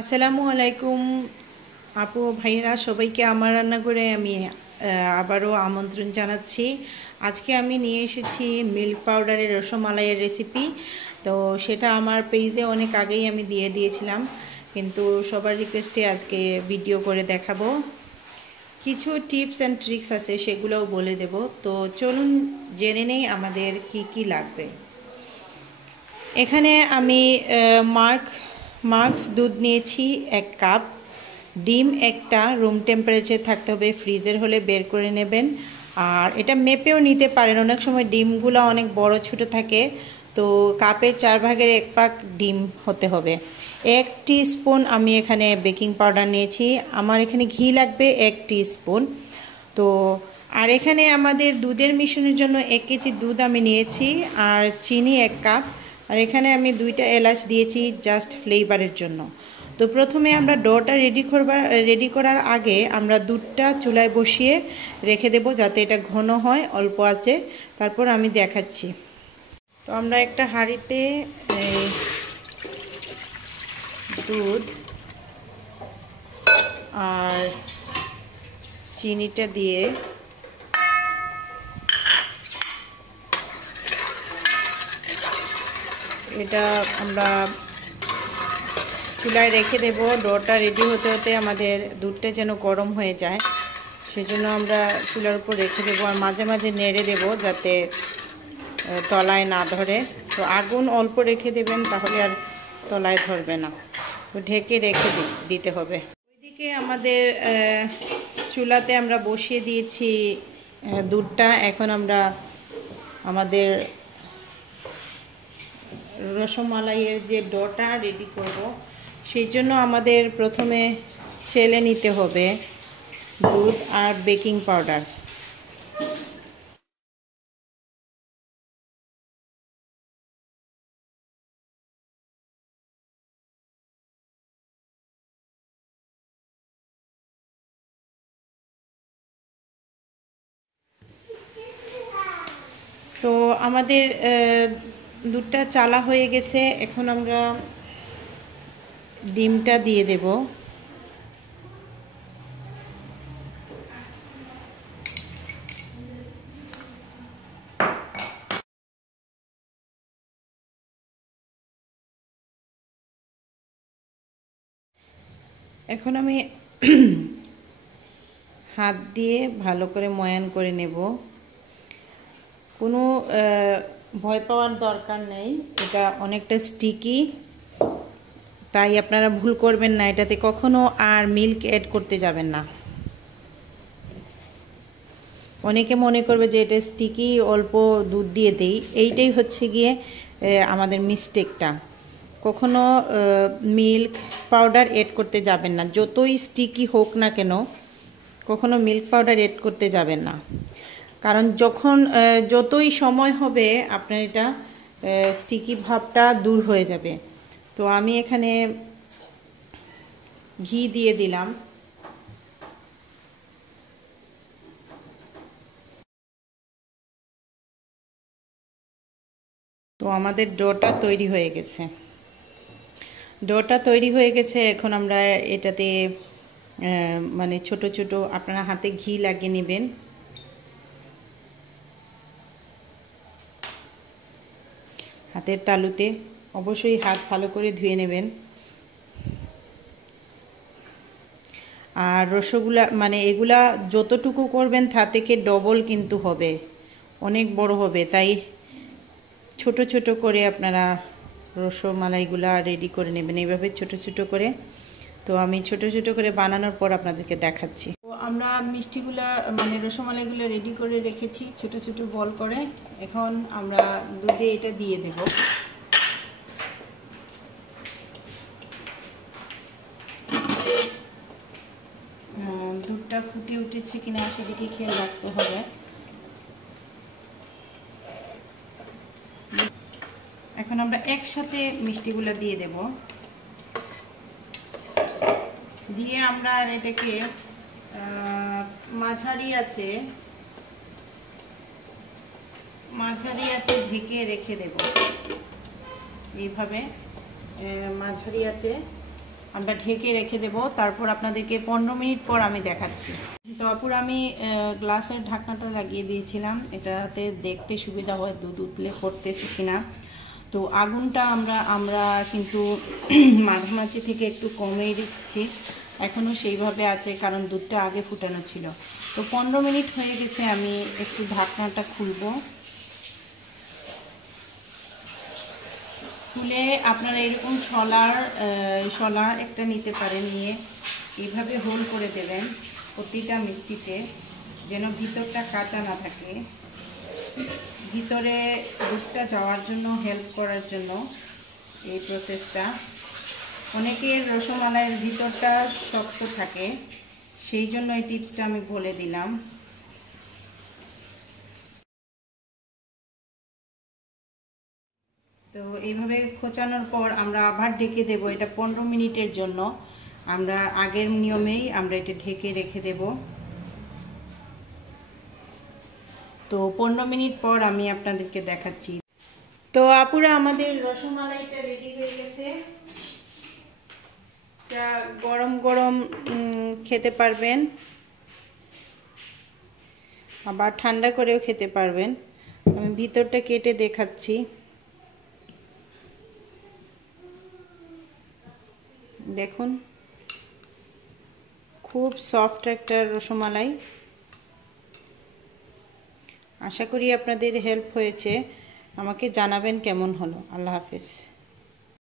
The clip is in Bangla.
আসসালামু আলাইকুম আপু ভাইরা সবাইকে আমার রান্নাঘরে আমি আবারও আমন্ত্রণ জানাচ্ছি। আজকে আমি নিয়ে এসেছি মিল্ক পাউডারের রসমালাইয়ের রেসিপি। তো সেটা আমার পেজে অনেক আগেই আমি দিয়ে দিয়েছিলাম, কিন্তু সবার রিকোয়েস্টে আজকে ভিডিও করে দেখাবো। কিছু টিপস অ্যান্ড ট্রিক্স আছে, সেগুলোও বলে দেব। তো চলুন জেনে নেই আমাদের কি কি লাগবে। এখানে আমি মার্কস দুধ নিয়েছি 1 কাপ, ডিম একটা, রুম টেম্পারেচার থাকতে হবে, ফ্রিজের হলে বের করে নেবেন। আর এটা মেপেও নিতে পারেন, অনেক সময় ডিমগুলো অনেক বড় ছোটো থাকে, তো কাপের 4/1 ভাগ ডিম হতে হবে। 1 টিস্পুন আমি এখানে বেকিং পাউডার নিয়েছি, আমার এখানে ঘি লাগবে 1 টিস্পুন। তো আর এখানে আমাদের দুধের মিশ্রণের জন্য 1 কেজি দুধ আমি নিয়েছি, আর চিনি 1 কাপ, আর এখানে আমি 2টা এলাচ দিয়েছি জাস্ট ফ্লেভারের জন্য। তো প্রথমে আমরা ডোটা রেডি করার আগে আমরা দুধটা চুলায় বসিয়ে রেখে দেব যাতে এটা ঘন হয় অল্প আঁচে, তারপর আমি দেখাচ্ছি। তো আমরা একটা হাঁড়িতে দুধ আর চিনিটা দিয়ে এটা আমরা চুলায় রেখে দেব। ডোটা রেডি হতে হতে আমাদের দুধটা যেন গরম হয়ে যায়, সেজন্য আমরা চুলার উপর রেখে দেব, আর মাঝে মাঝে নেড়ে দেব যাতে তলায় না ধরে। তো আগুন অল্প রেখে দেবেন, তাহলে আর তলায় ধরবে না। তো ঢেকে রেখে দিতে হবে। ওইদিকে আমাদের চুলাতে আমরা বসিয়ে দিয়েছি দুধটা। এখন আমরা আমাদের রসমালাইয়ের যে ডোটা রেডি করব, সেই জন্য আমাদের প্রথমে চেলে নিতে হবে দুধ আর বেকিং পাউডার। তো আমাদের দুধটা চালা হয়ে গেছে, এখন আমরা ডিমটা দিয়ে দেব। এখন আমি হাত দিয়ে ভালো করে ময়ান করে নেব। কোনো ভয় পাওয়ার দরকার নেই, এটা অনেকটা স্টিকি, তাই আপনারা ভুল করবেন না, এটাতে কখনো আর মিল্ক অ্যাড করতে যাবেন না। অনেকে মনে করবে যে এটা স্টিকি, অল্প দুধ দিয়ে দেই, এইটাই হচ্ছে গিয়ে আমাদের মিস্টেকটা। কখনো মিল্ক পাউডার অ্যাড করতে যাবেন না, যতই স্টিকি হোক না কেন কখনো মিল্ক পাউডার অ্যাড করতে যাবেন না, কারণ যতই সময় হবে আপনার এটা স্টিকি ভাবটা দূর হয়ে যাবে। তো আমি এখানে ঘি দিয়ে দিলাম। তো আমাদের ডোটা তৈরি হয়ে গেছে। এখন আমরা এটাতে মানে ছোট ছোট আপনারা হাতে ঘি লাগিয়ে নেবেন। হাতের তালুতে অবশ্যই হাত ভালো করে ধুয়ে নেবেন। আর রসগোল্লা মানে এগুলা যতটুকু করবেন তা থেকে ডবল কিন্তু হবে, অনেক বড় হবে, তাই ছোট ছোট করে আপনারা রসমালাইগুলা রেডি করে নেবেন, এইভাবে ছোট ছোট করে। তো আমি ছোট ছোট করে বানানোর পর আপনাদেরকে দেখাচ্ছি। তো আমরা মিষ্টিগুলা মানে রসমালাইগুলো রেডি করে রেখেছি ছোট ছোট বল করে। এখন আমরা দুধে এটা দিয়ে দেব। দুধটা ফুটে উঠেছে কিনা সেদিকে খেয়াল রাখতে হবে। এখন আমরা একসাথে মিষ্টিগুলো দিয়ে দেব, দিয়ে আমরা এটাকে মাঝারি আছে ঢেকে রেখে দেব। এইভাবে মাঝারি আছে আমরা ঢেকে রেখে দেব। তারপর আপনাদেরকে 15 মিনিট পর আমি দেখাচ্ছি। তো আপুরা আমি গ্লাসের ঢাকনাটা লাগিয়ে দিয়েছিলাম, এটাতে দেখতে সুবিধা হয় দুধ উতলে পড়তেছে কিনা। তো আগুনটা আমরা কিন্তু মাঝামাঝি থেকে একটু কমেই দিচ্ছি, এখনও সেইভাবে আছে কারণ দুধটা আগে ফুটানো ছিল। তো 15 মিনিট হয়ে গেছে, আমি একটু ঢাকনাটা খুলবো। খুলে আপনারা এরকম শলা একটা নিতে পারেন, নিয়ে এইভাবে হোল করে দেবেন প্রতিটা মিষ্টিতে, যেন ভিতরটা কাঁচা না থাকে। ভিতরে দুধটা যাওয়ার জন্য হেল্প করার জন্য এই প্রসেসটা। অনেকের রসমালাইয়ের ভিতরটা শক্ত থাকে, সেই জন্য এই টিপসটা আমি বলে দিলাম। তো এইভাবে খোঁচানোর পর আমরা আবার ঢেকে দেব, এটা 15 মিনিটের জন্য। আমরা আগের নিয়মেই আমরা এটা ঢেকে রেখে দেব। তো 15 মিনিট পর আমি আপনাদেরকে দেখাচ্ছি। তো আপুরা আমাদের রসমালাইটা রেডি হয়ে গেছে। এটা গরম গরম খেতে পারবেন, আবার ঠান্ডা করেও খেতে পারবেন। আমি ভিতরটা কেটে দেখাচ্ছি, দেখুন খুব সফট একটা রসমালাই। আশা করি আপনাদের হেল্প হয়েছে, আমাকে জানাবেন কেমন হলো। আল্লাহ হাফেজ।